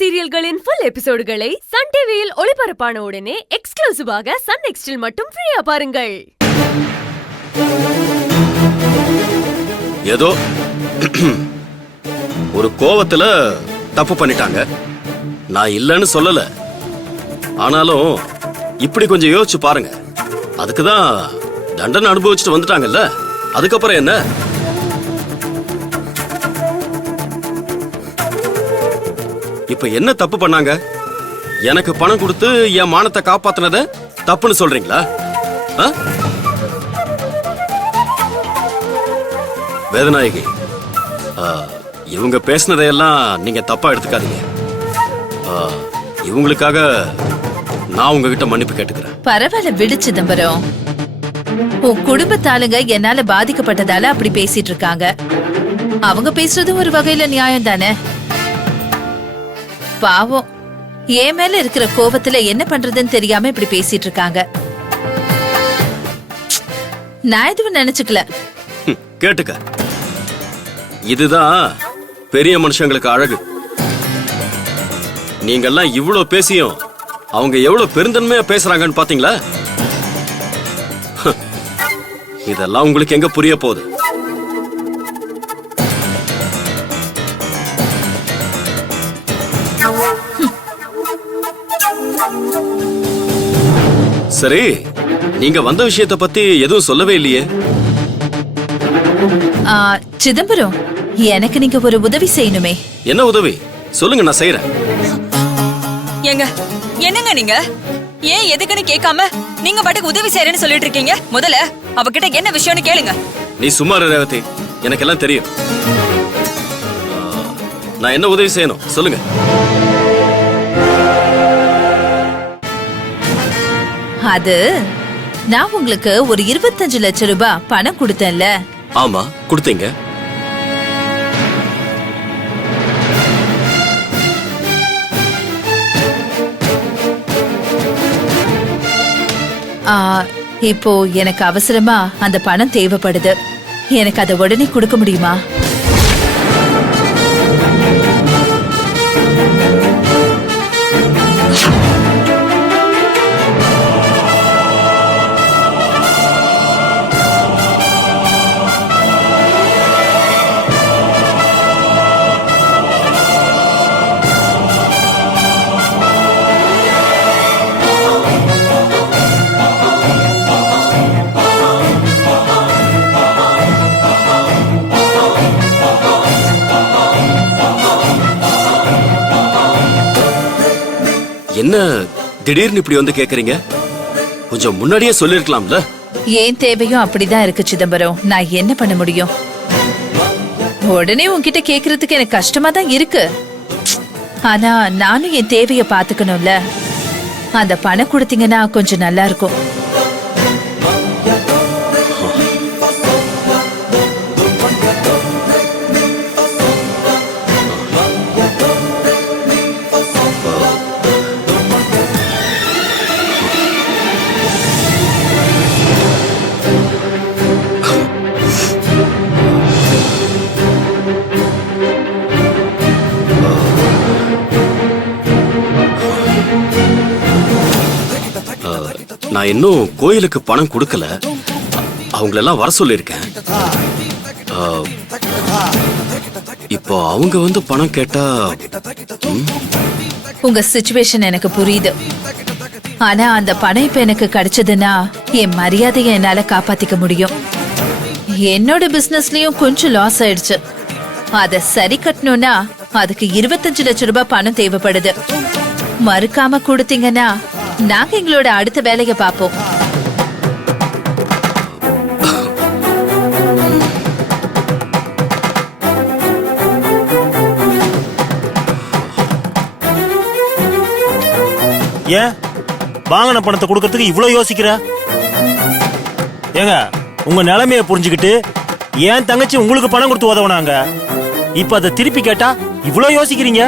சீரியல்களின் full எபிசோடுகளை Sun டிவியில் ஒளிபரப்பான உடனே எக்ஸ்க்ளூசிவாக சன் நெக்ஸ்டில் மட்டும் ஃப்ரீயா பாருங்கள். ஏதோ ஒரு கோவத்துல தப்பு பண்ணிட்டாங்க. நான் இல்லைன்னு சொல்லல. ஆனாலும் இப்படி கொஞ்சம் யோசிச்சு பாருங்க. அதுக்குதான் தண்டனை அனுபவிச்சுட்டு வந்துட்டாங்கல்ல, அதுக்கப்புறம் என்ன? இப்ப என்ன தப்பு பண்ணாங்க? எனக்கு பணம் கொடுத்து என் மானத்தை காப்பாத்தினத தப்புன்னு சொல்றீங்களா? வேதநாயகி, இவங்க பேசினதையெல்லாம் நீங்க தப்பா எடுத்துக்காதீங்க. இவங்களுக்காக நான் உங்ககிட்ட மன்னிப்பு கேட்டுக்கிறேன். பரவாயில்ல விடு சிதம்பரம். உன் குடும்பத்தாளுங்க என்னால பாதிக்கப்பட்டதால அப்படி பேசிட்டு இருக்காங்க. அவங்க பேசுறதும் ஒரு வகையில நியாயம் தானே. பாவம், என் மேல இருக்கிற கோபத்துல என்ன பண்றதுன்னு தெரியாம இப்படி பேசிட்டு இருக்காங்க. நான் எதுவும் நினைச்சுக்கல. கேட்டுக்க, இதுதான் பெரிய மனுஷங்களுக்கு அழகு. நீங்கெல்லாம் இவ்வளவு பேசியும் அவங்க எவ்வளவு பெருந்தன்மையா பேசுறாங்கன்னு பாத்தீங்களா? இதெல்லாம் உங்களுக்கு எங்க புரிய போகுது? சரி, நீங்க வந்த விஷயத்தை பத்தி எதுவும் சொல்லவே இல்லையே. சிதம்பரம், எனக்கு நீங்க ஒரு உதவி செய்யணுமே. என்ன உதவி? சொல்லுங்க, நான் செய்யறேன். ஏங்க, என்னங்க நீங்க? ஏன் எதுக்குன்னு கேட்காம நீங்க பாட்டுக்கு உதவி செய்யறேன்னு சொல்லிட்டு இருக்கீங்க? முதல்ல அவகிட்ட என்ன விஷயம்னு கேளுங்க. நீ சும்மா இரு ரேவதி, எனக்கு எல்லாம் தெரியும். நான் என்ன உதவி செய்யணும் சொல்லுங்க. அது நான் உங்களுக்கு ஒரு 25 லட்சம் ரூபாய் பணம் கொடுத்தேன்ல. ஆமா, கொடுத்தீங்க. இப்போ எனக்கு அவசரமா அந்த பணம் தேவைப்படுது. எனக்கு அதை உடனே கொடுக்க முடியுமா? என்ன திடீர்னு இப்படி வந்து கேக்குறீங்க? கொஞ்சம் முன்னாடியே சொல்லிருக்கலாம்ல. ஏன் தேவையும் அப்படிதான் இருக்கு சிதம்பரம். நான் என்ன பண்ண முடியும்? உடனே உன்கிட்ட கேக்குறதுக்கு எனக்கு கஷ்டமா தான் இருக்கு. ஆனா நானும் என் தேவைய பாத்துக்கணும்ல. அந்த பணம் கொடுத்தீங்கன்னா கொஞ்சம் நல்லா இருக்கும். நான் இன்னும் கோயிலுக்கு பணம் கொடுக்கல. அவங்களெல்லாம் வர சொல்லிருக்கேன். இப்போ அவங்க வந்து பணம் கேட்டா உங்க சிச்சுவேஷன் எனக்கு புரியுது. ஆனா அந்த பணம் இப்ப எனக்கு கிடைச்சதுன்னா என் மரியாதையை என்னால காப்பாத்திக்க முடியும். என்னோட பிசினஸ்லயும் கொஞ்சம் லாஸ் ஆயிடுச்சு. அத சரி கட்டணும்னா அதுக்கு 25 லட்சம் ரூபாய் பணம் தேவைப்படுது. மறுக்காம கொடுத்தீங்கன்னா நாங்க எங்களோட அடுத்த வேலையை பார்ப்போம். ஏன் வாங்கின பணத்தை கொடுக்கறதுக்கு இவ்வளவு யோசிக்கிற? ஏங்க, உங்க நிலைமையை புரிஞ்சுக்கிட்டு ஏன் தங்கச்சி உங்களுக்கு பணம் கொடுத்து உதவுனாங்க. இப்ப அதை திருப்பி கேட்டா இவ்வளவு யோசிக்கிறீங்க?